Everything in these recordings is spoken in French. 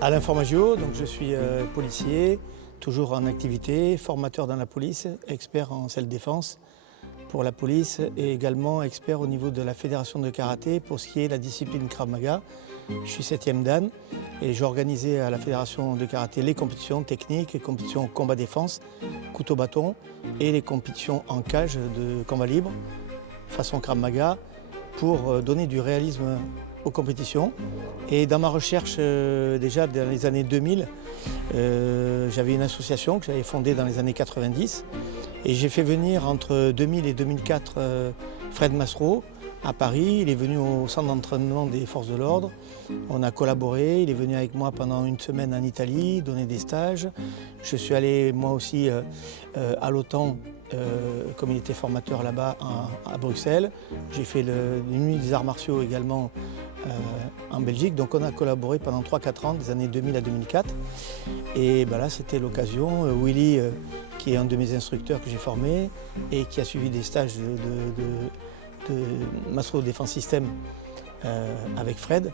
Alain Formaggio, donc je suis policier, toujours en activité, formateur dans la police, expert en self-défense pour la police et également expert au niveau de la fédération de karaté pour ce qui est la discipline Krav Maga. Je suis 7e dan et j'ai organisé à la fédération de karaté les compétitions techniques, les compétitions combat-défense, couteau-bâton et les compétitions en cage de combat libre, façon Krav Maga, pour donner du réalisme aux compétitions. Et dans ma recherche, déjà dans les années 2000, j'avais une association que j'avais fondée dans les années 90 et j'ai fait venir entre 2000 et 2004 Fred Massereau à Paris. Il est venu au centre d'entraînement des forces de l'ordre. On a collaboré, il est venu avec moi pendant une semaine en Italie, donner des stages. Je suis allé moi aussi à l'OTAN, comme il était formateur là-bas à Bruxelles. J'ai fait une nuit des arts martiaux également en Belgique. Donc on a collaboré pendant 3-4 ans, des années 2000 à 2004. Et ben là c'était l'occasion. Willy, qui est un de mes instructeurs que j'ai formé et qui a suivi des stages de Massereau Défense System avec Fred,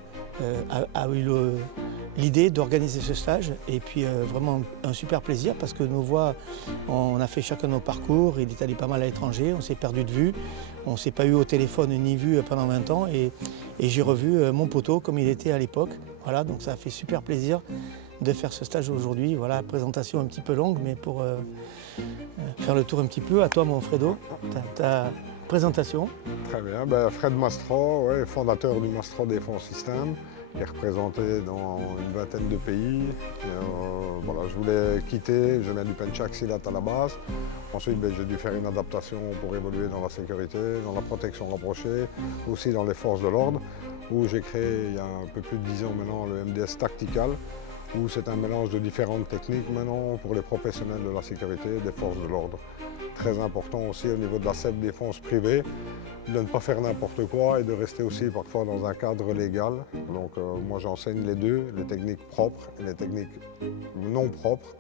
a eu l'idée d'organiser ce stage et puis vraiment un super plaisir parce que nos voix, on a fait chacun nos parcours, il est allé pas mal à l'étranger, on s'est perdu de vue, on ne s'est pas eu au téléphone ni vu pendant 20 ans et j'ai revu mon poteau comme il était à l'époque. Voilà, donc ça a fait super plaisir de faire ce stage aujourd'hui. Voilà, présentation un petit peu longue, mais pour faire le tour un petit peu, à toi mon Fredo, ta présentation. Très bien, ben Fred Mastro, ouais, fondateur du Mastro Défense System, qui est représenté dans une vingtaine de pays. Voilà, je voulais quitter, je viens du Penchak Silat à la base. Ensuite, ben, j'ai dû faire une adaptation pour évoluer dans la sécurité, dans la protection rapprochée, aussi dans les forces de l'ordre, où j'ai créé il y a un peu plus de 10 ans maintenant le MDS Tactical, où c'est un mélange de différentes techniques maintenant pour les professionnels de la sécurité et des forces de l'ordre. Très important aussi au niveau de la self-défense privée, de ne pas faire n'importe quoi et de rester aussi parfois dans un cadre légal. Donc moi j'enseigne les deux, les techniques propres et les techniques non propres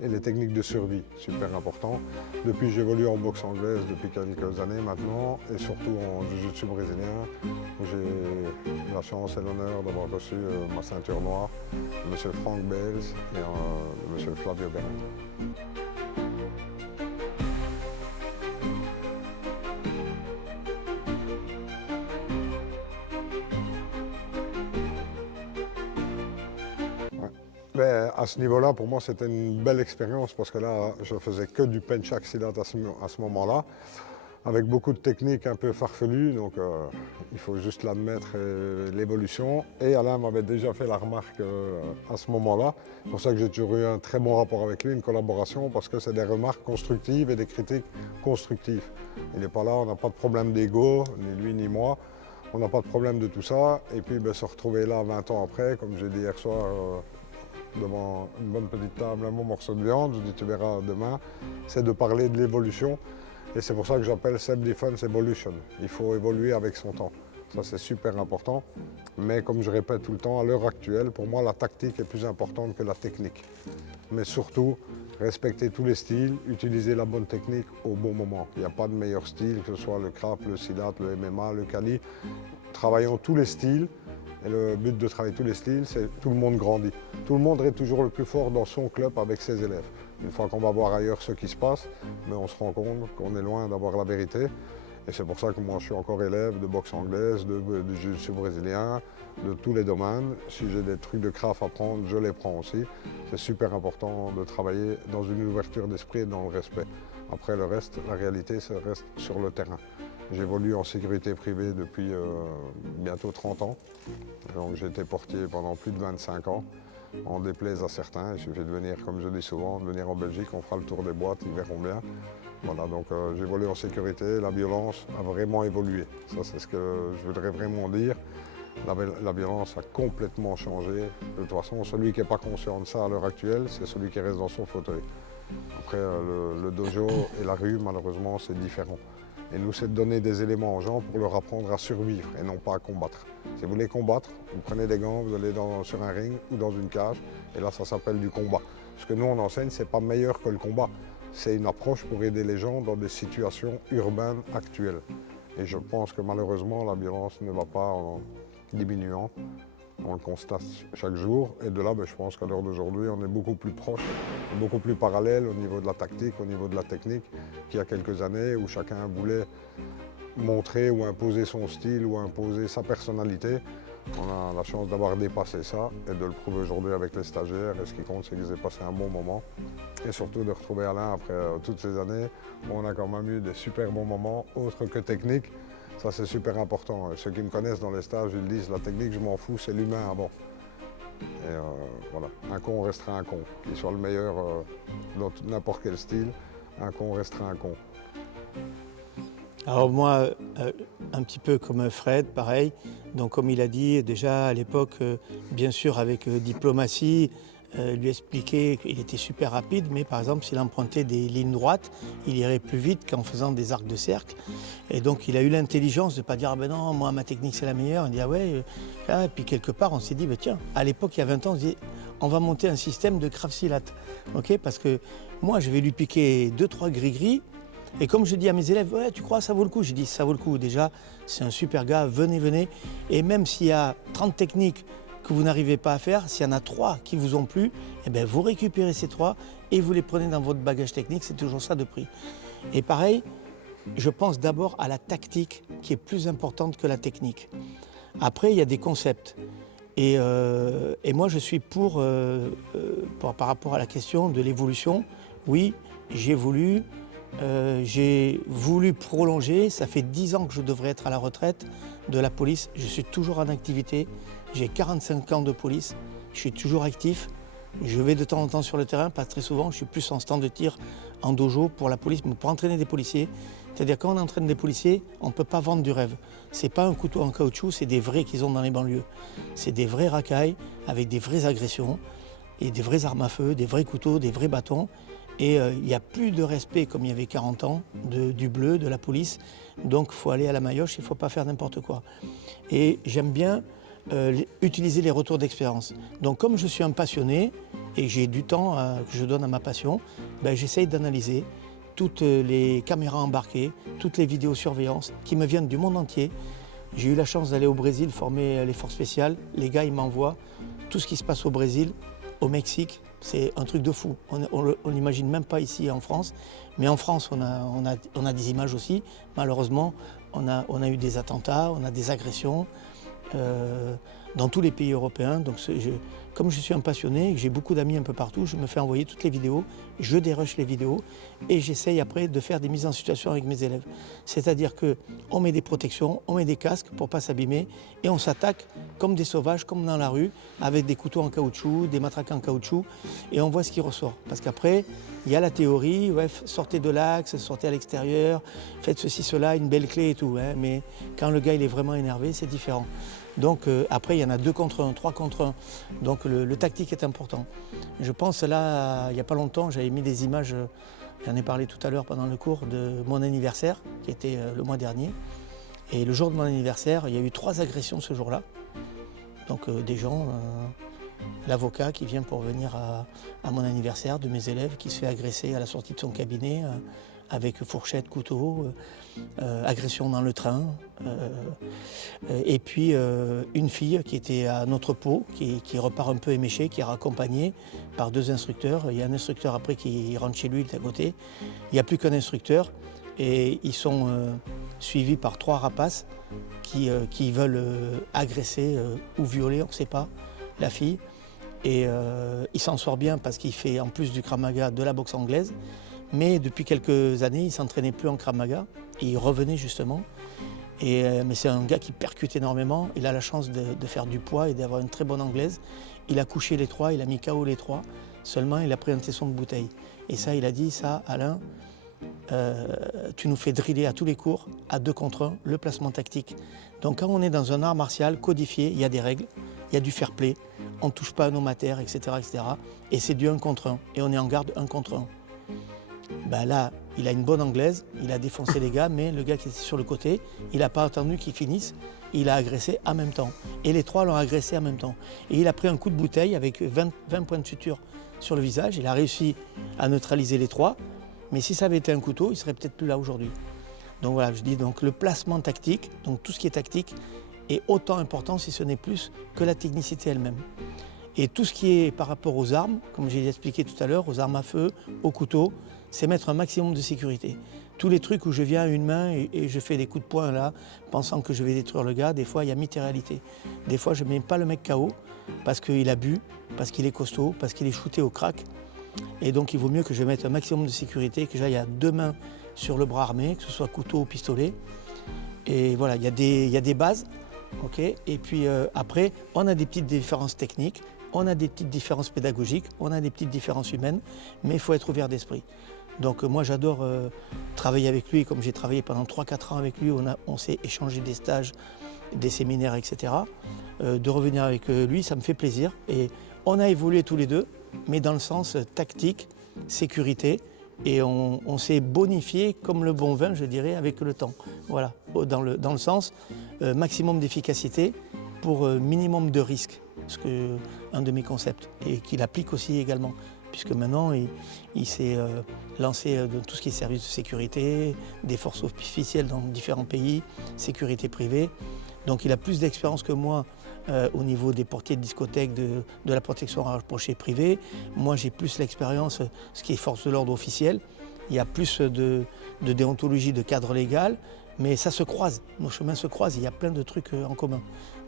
et les techniques de survie, super important. Depuis j'évolue en boxe anglaise depuis quelques années maintenant et surtout en jiu-jitsu brésilien où j'ai la chance et l'honneur d'avoir reçu ma ceinture noire, M. Frank Bales et M. Flavio Beretta. Mais à ce niveau-là, pour moi, c'était une belle expérience parce que là, je faisais que du Penchak Silat à ce moment-là, avec beaucoup de techniques un peu farfelues, donc il faut juste l'admettre, l'évolution. Et Alain m'avait déjà fait la remarque à ce moment-là. C'est pour ça que j'ai toujours eu un très bon rapport avec lui, une collaboration, parce que c'est des remarques constructives et des critiques constructives. Il n'est pas là, on n'a pas de problème d'ego, ni lui ni moi. On n'a pas de problème de tout ça. Et puis ben, se retrouver là 20 ans après, comme j'ai dit hier soir, devant une bonne petite table, un bon morceau de viande, je dis tu verras demain, c'est de parler de l'évolution. Et c'est pour ça que j'appelle Self-Defense Evolution. Il faut évoluer avec son temps. Ça c'est super important. Mais comme je répète tout le temps, à l'heure actuelle, pour moi la tactique est plus importante que la technique. Mais surtout, respecter tous les styles, utiliser la bonne technique au bon moment. Il n'y a pas de meilleur style, que ce soit le Krap, le Silat, le MMA, le Kali. Travaillons tous les styles. Et le but de travailler tous les styles, c'est que tout le monde grandit. Tout le monde est toujours le plus fort dans son club avec ses élèves. Une fois qu'on va voir ailleurs ce qui se passe, mais on se rend compte qu'on est loin d'avoir la vérité. Et c'est pour ça que moi je suis encore élève de boxe anglaise, de jiu-jitsu brésilien, de tous les domaines. Si j'ai des trucs de craft à prendre, je les prends aussi. C'est super important de travailler dans une ouverture d'esprit et dans le respect. Après le reste, la réalité, ça reste sur le terrain. J'évolue en sécurité privée depuis bientôt 30 ans. Donc j'ai été portier pendant plus de 25 ans. En déplaise à certains, il suffit de venir, comme je dis souvent, de venir en Belgique, on fera le tour des boîtes, ils verront bien. Voilà, donc j'évolue en sécurité, la violence a vraiment évolué. Ça c'est ce que je voudrais vraiment dire. La violence a complètement changé. De toute façon, celui qui n'est pas conscient de ça à l'heure actuelle, c'est celui qui reste dans son fauteuil. Après, le dojo et la rue, malheureusement, c'est différent. Et nous, c'est de donner des éléments aux gens pour leur apprendre à survivre et non pas à combattre. Si vous voulez combattre, vous prenez des gants, vous allez sur un ring ou dans une cage, et là, ça s'appelle du combat. Ce que nous, on enseigne, c'est pas meilleur que le combat. C'est une approche pour aider les gens dans des situations urbaines actuelles. Et je pense que malheureusement, la violence ne va pas en diminuant. On le constate chaque jour. Et de là, je pense qu'à l'heure d'aujourd'hui, on est beaucoup plus proche, beaucoup plus parallèle au niveau de la tactique, au niveau de la technique, qu'il y a quelques années où chacun voulait montrer ou imposer son style ou imposer sa personnalité. On a la chance d'avoir dépassé ça et de le prouver aujourd'hui avec les stagiaires. Et ce qui compte, c'est qu'ils aient passé un bon moment. Et surtout de retrouver Alain après toutes ces années où on a quand même eu des super bons moments, autres que techniques. Ça, c'est super important. Et ceux qui me connaissent dans les stages, ils disent la technique, je m'en fous, c'est l'humain avant. Et voilà, un con restera un con. Qu'il soit le meilleur dans n'importe quel style, un con restera un con. Alors moi, un petit peu comme Fred, pareil. Donc comme il a dit, déjà à l'époque, bien sûr avec diplomatie, lui expliquer qu'il était super rapide, mais par exemple s'il empruntait des lignes droites, il irait plus vite qu'en faisant des arcs de cercle. Et donc il a eu l'intelligence de ne pas dire ah ben non, moi ma technique c'est la meilleure. On dit ah ouais, et puis quelque part on s'est dit ben tiens, à l'époque il y a 20 ans, on se dit on va monter un système de Craft-Silat, ok, parce que moi je vais lui piquer 2-3 gris-gris. Et comme je dis à mes élèves, ouais, tu crois ça vaut le coup? Je dis ça vaut le coup. Déjà, c'est un super gars, venez, venez. Et même s'il y a 30 techniques que vous n'arrivez pas à faire, s'il y en a 3 qui vous ont plu, eh bien, vous récupérez ces 3 et vous les prenez dans votre bagage technique, c'est toujours ça de prix. Et pareil, je pense d'abord à la tactique qui est plus importante que la technique. Après, il y a des concepts. Et moi, je suis par rapport à la question de l'évolution. Oui, j'ai voulu prolonger, ça fait 10 ans que je devrais être à la retraite de la police, je suis toujours en activité, j'ai 45 ans de police, je suis toujours actif, je vais de temps en temps sur le terrain, pas très souvent, je suis plus en stand de tir, en dojo pour la police, mais pour entraîner des policiers. C'est-à-dire quand on entraîne des policiers, on ne peut pas vendre du rêve. C'est pas un couteau en caoutchouc, c'est des vrais qu'ils ont dans les banlieues. C'est des vrais racailles avec des vraies agressions et des vraies armes à feu, des vrais couteaux, des vrais bâtons. Et il n'y a plus de respect comme il y avait 40 ans du bleu, de la police. Donc il faut aller à la maillotche, il ne faut pas faire n'importe quoi. Et j'aime bien utiliser les retours d'expérience. Donc comme je suis un passionné et j'ai du temps que je donne à ma passion, j'essaye d'analyser toutes les caméras embarquées, toutes les vidéosurveillances qui me viennent du monde entier. J'ai eu la chance d'aller au Brésil former les forces spéciales. Les gars, ils m'envoient tout ce qui se passe au Brésil, au Mexique. C'est un truc de fou. On n'imagine même pas ici en France. Mais en France, on a des images aussi. Malheureusement, on a eu des attentats, on a des agressions dans tous les pays européens. Donc, comme je suis un passionné et que j'ai beaucoup d'amis un peu partout, je me fais envoyer toutes les vidéos, je dérush les vidéos et j'essaye après de faire des mises en situation avec mes élèves. C'est-à-dire qu'on met des protections, on met des casques pour ne pas s'abîmer et on s'attaque comme des sauvages, comme dans la rue, avec des couteaux en caoutchouc, des matraques en caoutchouc et on voit ce qui ressort. Parce qu'après, il y a la théorie, ouais, sortez de l'axe, sortez à l'extérieur, faites ceci, cela, une belle clé et tout. Hein, mais quand le gars il est vraiment énervé, c'est différent. Donc après, il y en a 2 contre 1, 3 contre 1. Donc le tactique est important. Je pense là, il n'y a pas longtemps, j'avais mis des images, j'en ai parlé tout à l'heure pendant le cours, de mon anniversaire, qui était le mois dernier. Et le jour de mon anniversaire, il y a eu 3 agressions ce jour-là. Donc des gens, l'avocat qui vient pour venir à mon anniversaire, de mes élèves, qui se fait agresser à la sortie de son cabinet, avec fourchette, couteau, agression dans le train. Et puis une fille qui était à notre pot, qui repart un peu éméchée, qui est raccompagnée par 2 instructeurs. Il y a un instructeur après qui rentre chez lui, il est à côté. Il n'y a plus qu'un instructeur et ils sont suivis par 3 rapaces qui veulent agresser ou violer, on ne sait pas, la fille. Et il s'en sort bien parce qu'il fait en plus du Krav Maga de la boxe anglaise. Mais depuis quelques années, il ne s'entraînait plus en Krav Maga et il revenait justement. Mais c'est un gars qui percute énormément. Il a la chance de faire du poids et d'avoir une très bonne anglaise. Il a couché les 3, il a mis KO les 3. Seulement, il a pris un tesson de bouteille. Et ça, il a dit, ça, Alain, tu nous fais driller à tous les cours, à 2 contre 1, le placement tactique. Donc quand on est dans un art martial codifié, il y a des règles, il y a du fair play, on ne touche pas à nos matières, etc., etc. Et c'est du 1 contre 1. Et on est en garde 1 contre 1. Là, il a une bonne anglaise, il a défoncé les gars, mais le gars qui était sur le côté, il n'a pas attendu qu'ils finissent, il a agressé en même temps. Et les 3 l'ont agressé en même temps. Et il a pris un coup de bouteille avec 20 points de suture sur le visage, il a réussi à neutraliser les 3, mais si ça avait été un couteau, il serait peut-être plus là aujourd'hui. Donc voilà, je dis donc le placement tactique, donc tout ce qui est tactique, est autant important, si ce n'est plus, que la technicité elle-même. Et tout ce qui est par rapport aux armes, comme j'ai expliqué tout à l'heure, aux armes à feu, aux couteaux, c'est mettre un maximum de sécurité. Tous les trucs où je viens à une main et je fais des coups de poing là, pensant que je vais détruire le gars, des fois il y a mythe et réalité. Des fois je ne mets pas le mec KO parce qu'il a bu, parce qu'il est costaud, parce qu'il est shooté au crack. Et donc il vaut mieux que je mette un maximum de sécurité, que j'aille à 2 mains sur le bras armé, que ce soit couteau ou pistolet. Et voilà, il y a des bases. Okay, et puis après, on a des petites différences techniques, on a des petites différences pédagogiques, on a des petites différences humaines, mais il faut être ouvert d'esprit. Donc moi j'adore travailler avec lui, comme j'ai travaillé pendant 3-4 ans avec lui, on s'est échangé des stages, des séminaires, etc. De revenir avec lui, ça me fait plaisir. Et on a évolué tous les deux, mais dans le sens tactique, sécurité, et on s'est bonifié comme le bon vin, je dirais, avec le temps. Voilà, dans le sens maximum d'efficacité pour minimum de risque, un de mes concepts, et qu'il applique aussi également, puisque maintenant il s'est lancé dans tout ce qui est service de sécurité, des forces officielles dans différents pays, sécurité privée. Donc il a plus d'expérience que moi au niveau des portiers de discothèques, de la protection rapprochée privée. Moi j'ai plus l'expérience, ce qui est force de l'ordre officielle. Il y a plus de déontologie, de cadre légal, mais ça se croise, nos chemins se croisent, il y a plein de trucs en commun.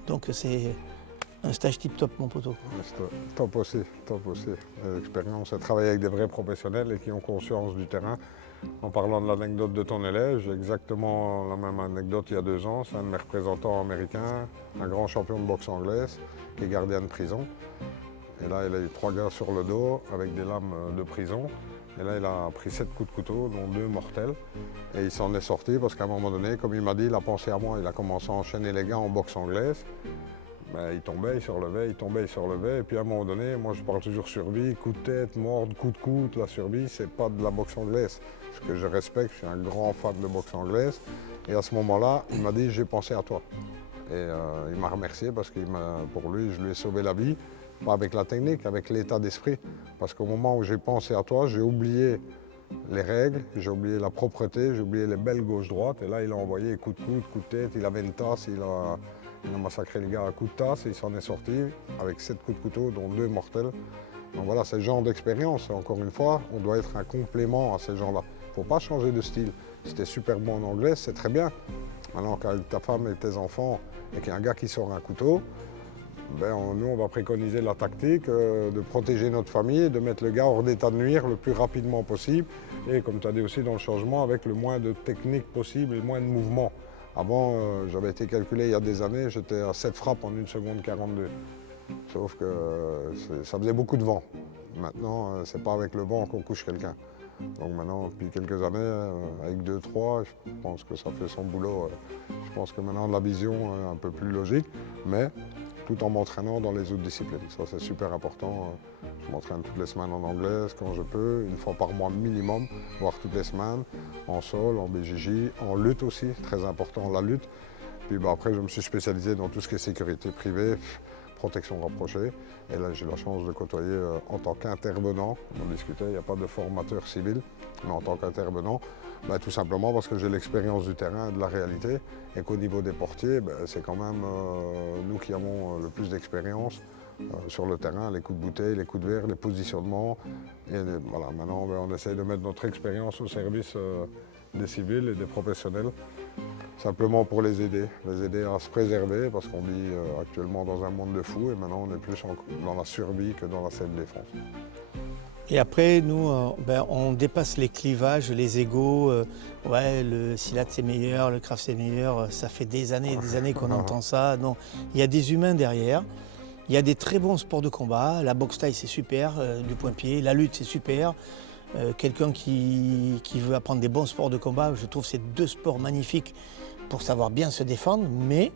Donc c'est un stage tip-top, mon poteau. Top aussi, top aussi. L'expérience, c'est travailler avec des vrais professionnels et qui ont conscience du terrain. En parlant de l'anecdote de ton élève, j'ai exactement la même anecdote il y a 2 ans. C'est un de mes représentants américains, un grand champion de boxe anglaise, qui est gardien de prison. Et là, il a eu 3 gars sur le dos avec des lames de prison. Et là, il a pris 7 coups de couteau, dont 2 mortels. Et il s'en est sorti parce qu'à un moment donné, comme il m'a dit, il a pensé à moi. Il a commencé à enchaîner les gars en boxe anglaise. Ben, il tombait, il se relevait, il tombait, il se relevait. Et puis à un moment donné, moi je parle toujours survie, coup de tête, morde, coup de coude. La survie, c'est pas de la boxe anglaise. Ce que je respecte, je suis un grand fan de boxe anglaise. Et à ce moment-là, il m'a dit, j'ai pensé à toi. Et il m'a remercié parce que pour lui, je lui ai sauvé la vie. Pas avec la technique, avec l'état d'esprit. Parce qu'au moment où j'ai pensé à toi, j'ai oublié les règles, j'ai oublié la propreté, j'ai oublié les belles gauche-droite. Et là, il a envoyé coup de coude, coup de tête, il avait une tasse, il a massacré les gars à coups de tasse et il s'en est sorti avec 7 coups de couteau, dont 2 mortels. Donc voilà, c'est le genre d'expérience. Encore une fois, on doit être un complément à ces gens-là. Il ne faut pas changer de style. Si tu es super bon en anglais, c'est très bien. Maintenant, qu'avec ta femme et tes enfants et qu'il y a un gars qui sort un couteau, nous, on va préconiser la tactique de protéger notre famille, de mettre le gars hors d'état de nuire le plus rapidement possible. Et comme tu as dit aussi dans le changement, avec le moins de technique possible et le moins de mouvement. Avant, j'avais été calculé il y a des années, j'étais à 7 frappes en 1 seconde 42. Sauf que ça faisait beaucoup de vent. Maintenant, c'est pas avec le vent qu'on couche quelqu'un. Donc maintenant, depuis quelques années, avec 2-3, je pense que ça fait son boulot. Je pense que maintenant, la vision est un peu plus logique, mais tout en m'entraînant dans les autres disciplines. Ça, c'est super important. Je m'entraîne toutes les semaines en anglaise quand je peux, 1 fois par mois minimum, voire toutes les semaines, en sol, en BJJ, en lutte aussi, très important, la lutte. Puis après, je me suis spécialisé dans tout ce qui est sécurité privée, protection rapprochée. Et là, j'ai la chance de côtoyer en tant qu'intervenant. On discutait, il n'y a pas de formateur civil, mais en tant qu'intervenant, tout simplement parce que j'ai l'expérience du terrain et de la réalité. Et qu'au niveau des portiers, c'est quand même nous qui avons le plus d'expérience sur le terrain, les coups de bouteille, les coups de verre, les positionnements. Et voilà, maintenant, on essaye de mettre notre expérience au service des civils et des professionnels, simplement pour les aider à se préserver, parce qu'on vit actuellement dans un monde de fous et maintenant on est plus dans la survie que dans la self-défense. Et après, nous, on dépasse les clivages, les égos. Ouais, le silat c'est meilleur, le craft c'est meilleur. Ça fait des années qu'on entend ça. Non, il y a des humains derrière. Il y a des très bons sports de combat. La boxe taille c'est super, du point-pied. La lutte c'est super. Quelqu'un qui veut apprendre des bons sports de combat, je trouve que c'est 2 sports magnifiques pour savoir bien se défendre, mais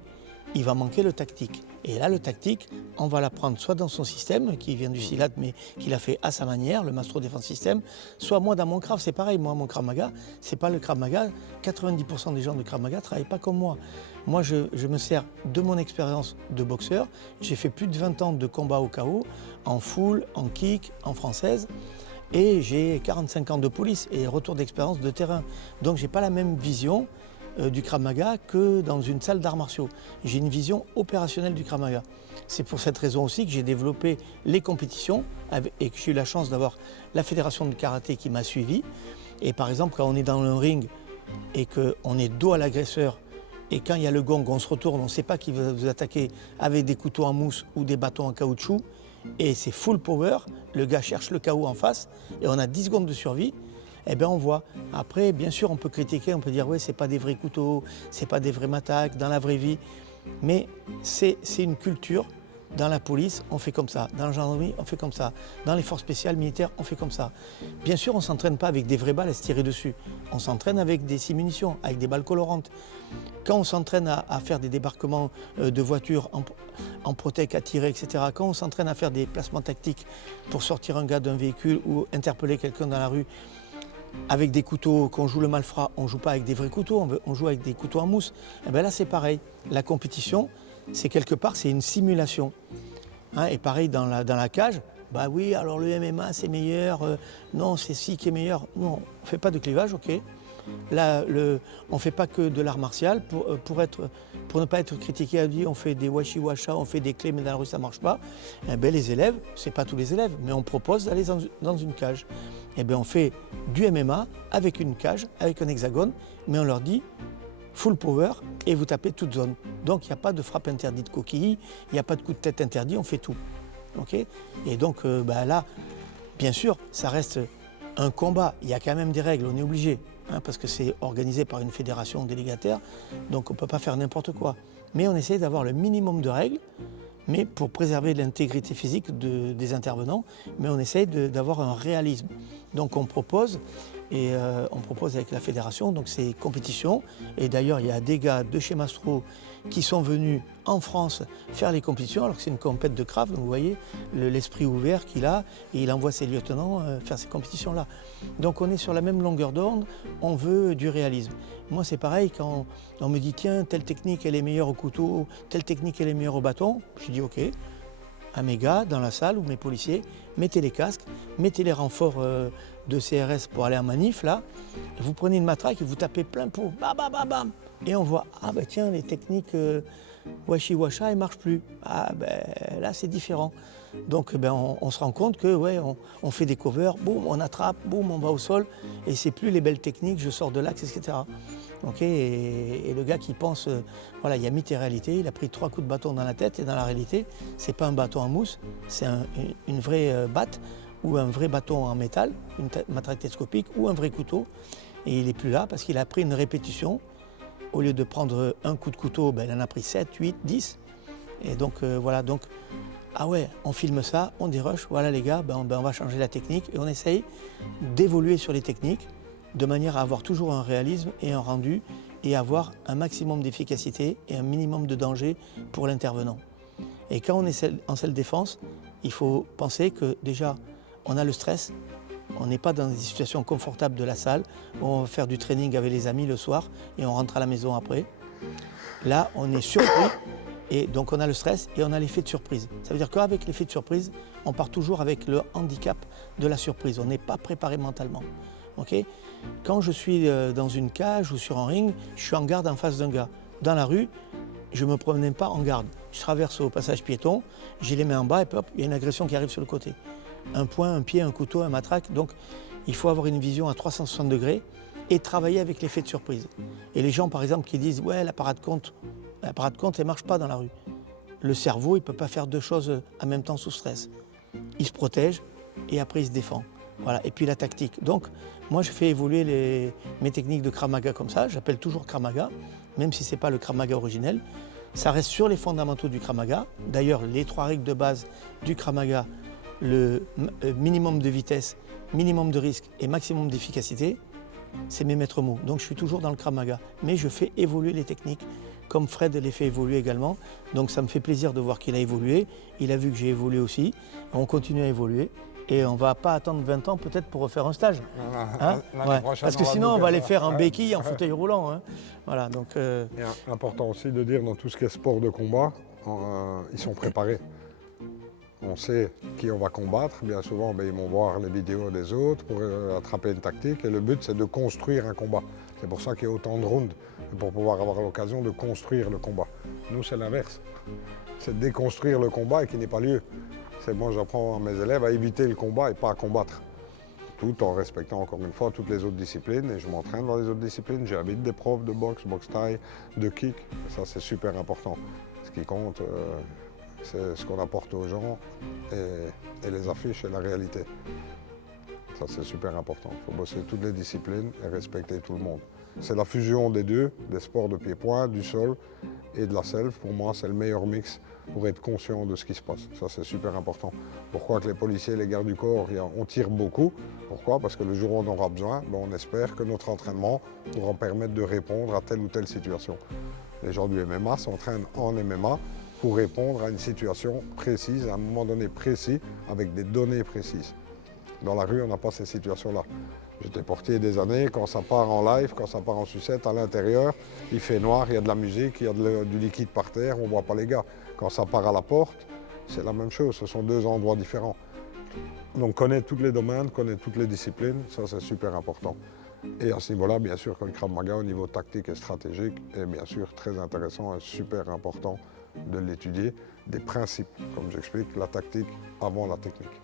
il va manquer le tactique. Et là, le tactique, on va l'apprendre soit dans son système, qui vient du silat, mais qu'il a fait à sa manière, le Mastro Defense System, soit moi dans mon Krav, c'est pareil. Moi, mon Krav Maga, c'est pas le Krav Maga. 90% des gens de Krav Maga ne travaillent pas comme moi. Moi, je me sers de mon expérience de boxeur. J'ai fait plus de 20 ans de combat au KO, en full, en kick, en française. Et j'ai 45 ans de police et retour d'expérience de terrain. Donc, j'ai pas la même vision. du Krav Maga que dans une salle d'arts martiaux. J'ai une vision opérationnelle du Krav Maga. C'est pour cette raison aussi que j'ai développé les compétitions et que j'ai eu la chance d'avoir la fédération de karaté qui m'a suivi. Et par exemple, quand on est dans le ring et qu'on est dos à l'agresseur, et quand il y a le gong, on se retourne, on ne sait pas qui va vous attaquer avec des couteaux en mousse ou des bâtons en caoutchouc, et c'est full power, le gars cherche le KO en face, et on a 10 secondes de survie, eh bien on voit. Après, bien sûr, on peut critiquer, on peut dire, ouais, c'est pas des vrais couteaux, c'est pas des vrais matraques dans la vraie vie, mais c'est une culture. Dans la police, on fait comme ça. Dans la gendarmerie, on fait comme ça. Dans les forces spéciales militaires, on fait comme ça. Bien sûr, on ne s'entraîne pas avec des vraies balles à se tirer dessus. On s'entraîne avec des six-munitions, avec des balles colorantes. Quand on s'entraîne à faire des débarquements de voitures en protec, à tirer, etc., quand on s'entraîne à faire des placements tactiques pour sortir un gars d'un véhicule ou interpeller quelqu'un dans la rue, avec des couteaux, qu'on joue le malfrat, on ne joue pas avec des vrais couteaux, on joue avec des couteaux en mousse. Et bien là, c'est pareil. La compétition, c'est quelque part, c'est une simulation. Hein, et pareil dans la cage, bah oui, alors le MMA c'est meilleur, non c'est ci qui est meilleur. Non, on ne fait pas de clivage, ok. Là, on ne fait pas que de l'art martial pour ne pas être critiqué à dire on fait des washi-washa, on fait des clés mais dans la rue ça ne marche pas. Eh bien, les élèves, ce n'est pas tous les élèves, mais on propose d'aller dans une cage. Eh bien, on fait du MMA avec une cage, avec un hexagone, mais on leur dit full power et vous tapez toute zone. Donc il n'y a pas de frappe interdite de coquille, il n'y a pas de coup de tête interdit, on fait tout. Okay, et donc là, bien sûr, ça reste un combat. Il y a quand même des règles, on est obligé, hein, parce que c'est organisé par une fédération délégataire, donc on ne peut pas faire n'importe quoi. Mais on essaie d'avoir le minimum de règles, mais pour préserver l'intégrité physique des intervenants, mais on essaie d'avoir un réalisme. Donc on propose avec la fédération donc ces compétitions. Et d'ailleurs, il y a des gars de chez Mastro qui sont venus en France faire les compétitions, alors que c'est une compète de Krav, donc vous voyez l'esprit ouvert qu'il a, et il envoie ses lieutenants faire ces compétitions-là. Donc on est sur la même longueur d'onde, on veut du réalisme. Moi c'est pareil, quand on me dit tiens, telle technique elle est meilleure au couteau, telle technique elle est meilleure au bâton, je dis ok, à mes gars dans la salle ou mes policiers, mettez les casques, mettez les renforts de CRS pour aller en manif là, vous prenez une matraque et vous tapez plein pot, bam bam bam bam, et on voit ah ben tiens les techniques washi-washa elles ne marchent plus, ah ben là c'est différent. Donc on se rend compte que ouais, on fait des covers, boum, on attrape, boum, on va au sol, et c'est plus les belles techniques, je sors de l'axe, etc. Okay, et le gars qui pense, voilà, il a mythe et réalité, il a pris 3 coups de bâton dans la tête, et dans la réalité, c'est pas un bâton en mousse, c'est une vraie batte, ou un vrai bâton en métal, une matraque télescopique, ou un vrai couteau, et il n'est plus là parce qu'il a pris une répétition. Au lieu de prendre un coup de couteau, il en a pris 7, 8, 10, et donc voilà, donc ah ouais, on filme ça, on dérush, voilà les gars, on va changer la technique, et on essaye d'évoluer sur les techniques, de manière à avoir toujours un réalisme et un rendu, et avoir un maximum d'efficacité et un minimum de danger pour l'intervenant. Et quand on est en self-défense, il faut penser que déjà, on a le stress, on n'est pas dans des situations confortables de la salle, où on va faire du training avec les amis le soir, et on rentre à la maison après. Là, on est surpris, et donc on a le stress et on a l'effet de surprise. Ça veut dire qu'avec l'effet de surprise, on part toujours avec le handicap de la surprise, on n'est pas préparé mentalement. Okay, quand je suis dans une cage ou sur un ring, je suis en garde en face d'un gars. Dans la rue, je ne me promène pas en garde. Je traverse au passage piéton, j'ai les mains en bas et hop, il y a une agression qui arrive sur le côté. Un poing, un pied, un couteau, un matraque. Donc il faut avoir une vision à 360 degrés et travailler avec l'effet de surprise. Et les gens par exemple qui disent « ouais, la parade compte elle ne marche pas dans la rue ». Le cerveau, il ne peut pas faire 2 choses en même temps sous stress. Il se protège et après il se défend. Voilà. Et puis la tactique. Donc, moi, je fais évoluer mes techniques de Krav Maga comme ça. J'appelle toujours Krav Maga, même si ce n'est pas le Krav Maga originel. Ça reste sur les fondamentaux du Krav Maga. D'ailleurs, les 3 règles de base du Krav Maga, le minimum de vitesse, minimum de risque et maximum d'efficacité, c'est mes maîtres mots. Donc, je suis toujours dans le Krav Maga. Mais je fais évoluer les techniques, comme Fred les fait évoluer également. Donc, ça me fait plaisir de voir qu'il a évolué. Il a vu que j'ai évolué aussi. On continue à évoluer. Et on ne va pas attendre 20 ans peut-être pour refaire un stage. Hein, ouais. Parce que sinon, on va les faire en béquille, en fauteuil roulant. Hein. Voilà, donc, important aussi de dire, dans tout ce qui est sport de combat, ils sont préparés. On sait qui on va combattre. Bien souvent, ils vont voir les vidéos des autres pour attraper une tactique. Et le but, c'est de construire un combat. C'est pour ça qu'il y a autant de rounds, pour pouvoir avoir l'occasion de construire le combat. Nous, c'est l'inverse. C'est de déconstruire le combat et qu'il n'ait pas lieu. Moi, j'apprends à mes élèves à éviter le combat et pas à combattre. Tout en respectant encore une fois toutes les autres disciplines. Et je m'entraîne dans les autres disciplines. J'invite des profs de boxe, boxe thaï, de kick. Et ça, c'est super important. Ce qui compte, c'est ce qu'on apporte aux gens et les affiches et la réalité. Ça, c'est super important. Il faut bosser toutes les disciplines et respecter tout le monde. C'est la fusion des deux, des sports de pied-point, du sol et de la self. Pour moi, c'est le meilleur mix pour être conscient de ce qui se passe. Ça, c'est super important. Pourquoi que les policiers, les gardes du corps, on tire beaucoup? Pourquoi? Parce que le jour où on aura besoin, on espère que notre entraînement pourra permettre de répondre à telle ou telle situation. Les gens du MMA s'entraînent en MMA pour répondre à une situation précise, à un moment donné précis, avec des données précises. Dans la rue, on n'a pas ces situations-là. J'étais portier des années, quand ça part en live, quand ça part en sucette, à l'intérieur, il fait noir, il y a de la musique, il y a du liquide par terre, on ne voit pas les gars. Quand ça part à la porte, c'est la même chose, ce sont deux endroits différents. Donc connaître tous les domaines, connaître toutes les disciplines, ça c'est super important. Et à ce niveau-là, bien sûr, que le Krav Maga au niveau tactique et stratégique est bien sûr très intéressant et super important de l'étudier. Des principes, comme j'explique, la tactique avant la technique.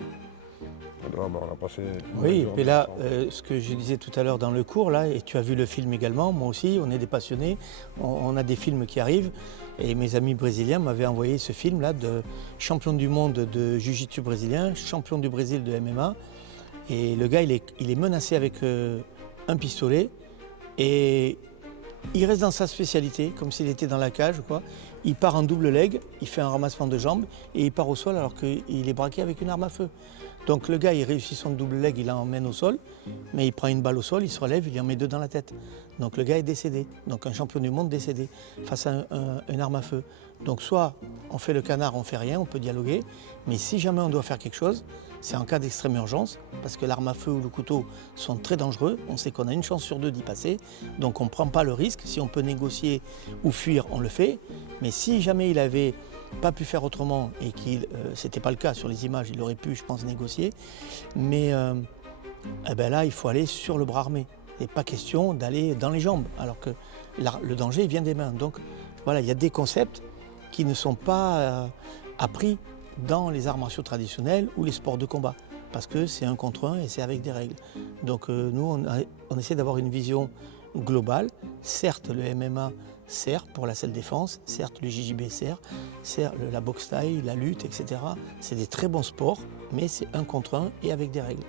On a passé oui, et là, ce que je disais tout à l'heure dans le cours, là, et tu as vu le film également, moi aussi, on est des passionnés, on a des films qui arrivent, et mes amis brésiliens m'avaient envoyé ce film-là de champion du monde de Jiu-Jitsu brésilien, champion du Brésil de MMA, et le gars, il est menacé avec un pistolet, et il reste dans sa spécialité, comme s'il était dans la cage, quoi. Il part en double leg, il fait un ramassement de jambes, et il part au sol alors qu'il est braqué avec une arme à feu. Donc le gars, il réussit son double leg, il l'emmène au sol, mais il prend une balle au sol, il se relève, il lui en met deux dans la tête. Donc le gars est décédé, donc un champion du monde décédé face à une arme à feu. Donc soit on fait le canard, on fait rien, on peut dialoguer, mais si jamais on doit faire quelque chose, c'est en cas d'extrême urgence, parce que l'arme à feu ou le couteau sont très dangereux, on sait qu'on a une chance sur deux d'y passer, donc on ne prend pas le risque. Si on peut négocier ou fuir, on le fait, mais si jamais il avait pas pu faire autrement et c'était pas le cas sur les images, il aurait pu, je pense, négocier, mais là, il faut aller sur le bras armé. Et pas question d'aller dans les jambes, alors que le danger vient des mains. Donc voilà, il y a des concepts qui ne sont pas appris dans les arts martiaux traditionnels ou les sports de combat, parce que c'est un contre un et c'est avec des règles. Donc nous, on essaie d'avoir une vision globale. Certes, le MMA sert pour la self-défense, certes le JJB sert la boxe thaï, la lutte, etc. C'est des très bons sports, mais c'est un contre un et avec des règles.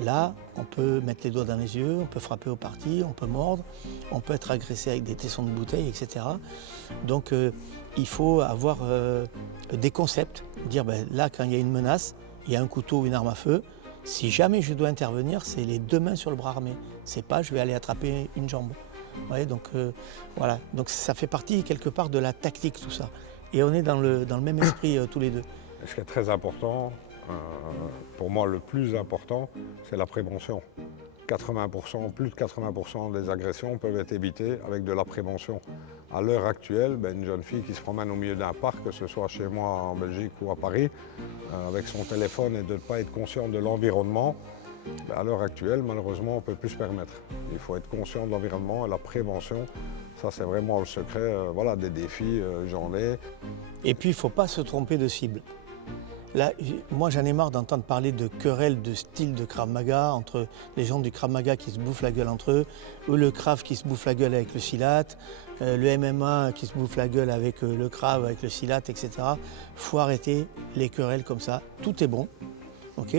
Là, on peut mettre les doigts dans les yeux, on peut frapper au parti, on peut mordre, on peut être agressé avec des tessons de bouteille, etc. Donc il faut avoir des concepts, dire là quand il y a une menace, il y a un couteau ou une arme à feu, si jamais je dois intervenir, c'est les deux mains sur le bras armé, c'est pas je vais aller attraper une jambe. Ouais, donc voilà, donc ça fait partie quelque part de la tactique tout ça. Et on est dans le même esprit tous les deux. Ce qui est très important, pour moi le plus important, c'est la prévention. 80%, plus de 80% des agressions peuvent être évitées avec de la prévention. À l'heure actuelle, une jeune fille qui se promène au milieu d'un parc, que ce soit chez moi en Belgique ou à Paris, avec son téléphone et de ne pas être conscient de l'environnement, à l'heure actuelle, malheureusement, on ne peut plus se permettre. Il faut être conscient de l'environnement et la prévention. Ça, c'est vraiment le secret des défis, j'en ai. Et puis, il ne faut pas se tromper de cible. Là, moi, j'en ai marre d'entendre parler de querelles de style de Krav Maga, entre les gens du Krav Maga qui se bouffent la gueule entre eux, ou le Krav qui se bouffe la gueule avec le Silat, le MMA qui se bouffe la gueule avec le Krav, avec le Silat, etc. Il faut arrêter les querelles comme ça. Tout est bon, ok ?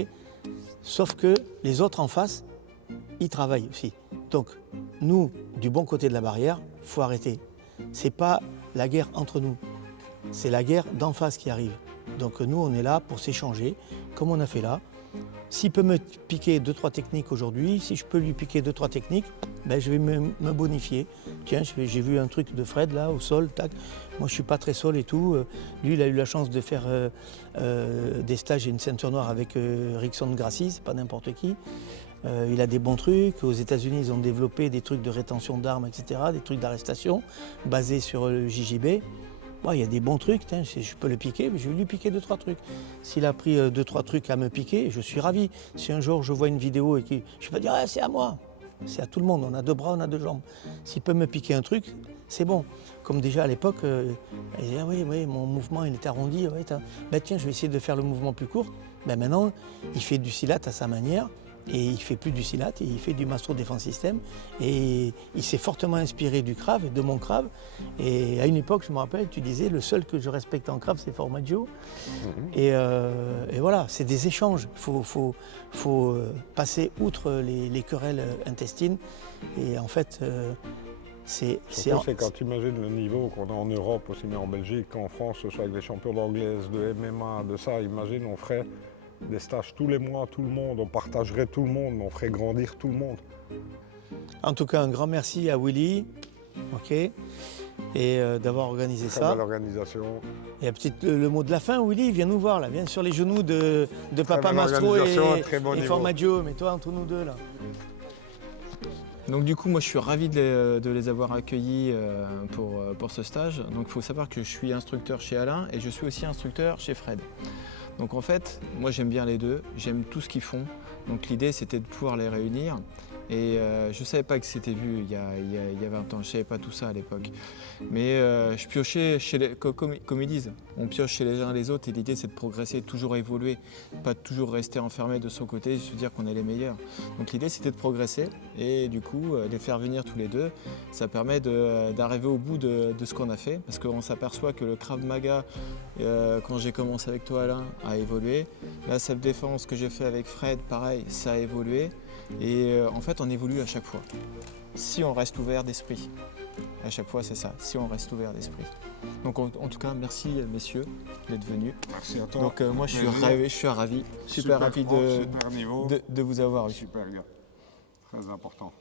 Sauf que les autres en face, ils travaillent aussi. Donc, nous, du bon côté de la barrière, il faut arrêter. Ce n'est pas la guerre entre nous, c'est la guerre d'en face qui arrive. Donc nous, on est là pour s'échanger, comme on a fait là. S'il peut me piquer 2-3 techniques aujourd'hui, si je peux lui piquer 2-3 techniques, je vais me bonifier. Tiens, j'ai vu un truc de Fred là, au sol, tac. Moi, je ne suis pas très sol et tout. Lui, il a eu la chance de faire des stages et une ceinture noire avec Rickson Gracie, c'est pas n'importe qui. Il a des bons trucs. Aux États-Unis, ils ont développé des trucs de rétention d'armes, etc., des trucs d'arrestation basés sur le JJB. Bon, il y a des bons trucs, si je peux le piquer, mais je vais lui piquer 2-3 trucs. S'il a pris 2-3 trucs à me piquer, je suis ravi. Si un jour je vois une vidéo et que je vais pas dire ah, c'est à moi, c'est à tout le monde, on a 2 bras, on a 2 jambes. S'il peut me piquer un truc, c'est bon. Comme déjà à l'époque, il disait ah oui, mon mouvement il est arrondi, ouais, ben, tiens, je vais essayer de faire le mouvement plus court. Ben, maintenant, il fait du silat à sa manière. Et il ne fait plus du silat, il fait du Mastro Defense System. Et il s'est fortement inspiré du Krav et de mon Krav. Et à une époque, je me rappelle, tu disais, le seul que je respecte en Krav, c'est Formaggio. Et voilà, c'est des échanges. Il faut passer outre les querelles intestines. Et en fait, c'est quand tu imagines le niveau qu'on a en Europe, aussi bien en Belgique qu'en France, que ce soit avec des champions d'anglaise, de MMA, de ça, imagine, on ferait des stages tous les mois, tout le monde, on partagerait tout le monde, on ferait grandir tout le monde. En tout cas, un grand merci à Willy, et d'avoir organisé ça. Très belle organisation. Et peut-être le mot de la fin, Willy, viens nous voir là, viens sur les genoux de Papa Mastro et Formaggio, mets-toi entre nous deux là. Donc du coup, moi je suis ravi de les avoir accueillis pour ce stage. Donc il faut savoir que je suis instructeur chez Alain et je suis aussi instructeur chez Fred. Donc en fait, moi j'aime bien les deux, j'aime tout ce qu'ils font. Donc l'idée c'était de pouvoir les réunir. Et je ne savais pas que c'était vu il y a 20 ans, je ne savais pas tout ça à l'époque. Mais je piochais, comme ils disent, on pioche chez les uns et les autres et l'idée c'est de progresser, de toujours évoluer, pas de toujours rester enfermé de son côté et se dire qu'on est les meilleurs. Donc l'idée c'était de progresser et du coup les faire venir tous les deux, ça permet d'arriver au bout de ce qu'on a fait parce qu'on s'aperçoit que le Krav Maga, quand j'ai commencé avec toi Alain, a évolué. La self-défense que j'ai fait avec Fred, pareil, ça a évolué. Et en fait, on évolue à chaque fois, si on reste ouvert d'esprit. À chaque fois, c'est ça, si on reste ouvert d'esprit. Donc en tout cas, merci messieurs d'être venus. Merci à toi. Donc moi, je suis ravi, super ravi de vous avoir eu. Super gars, très important.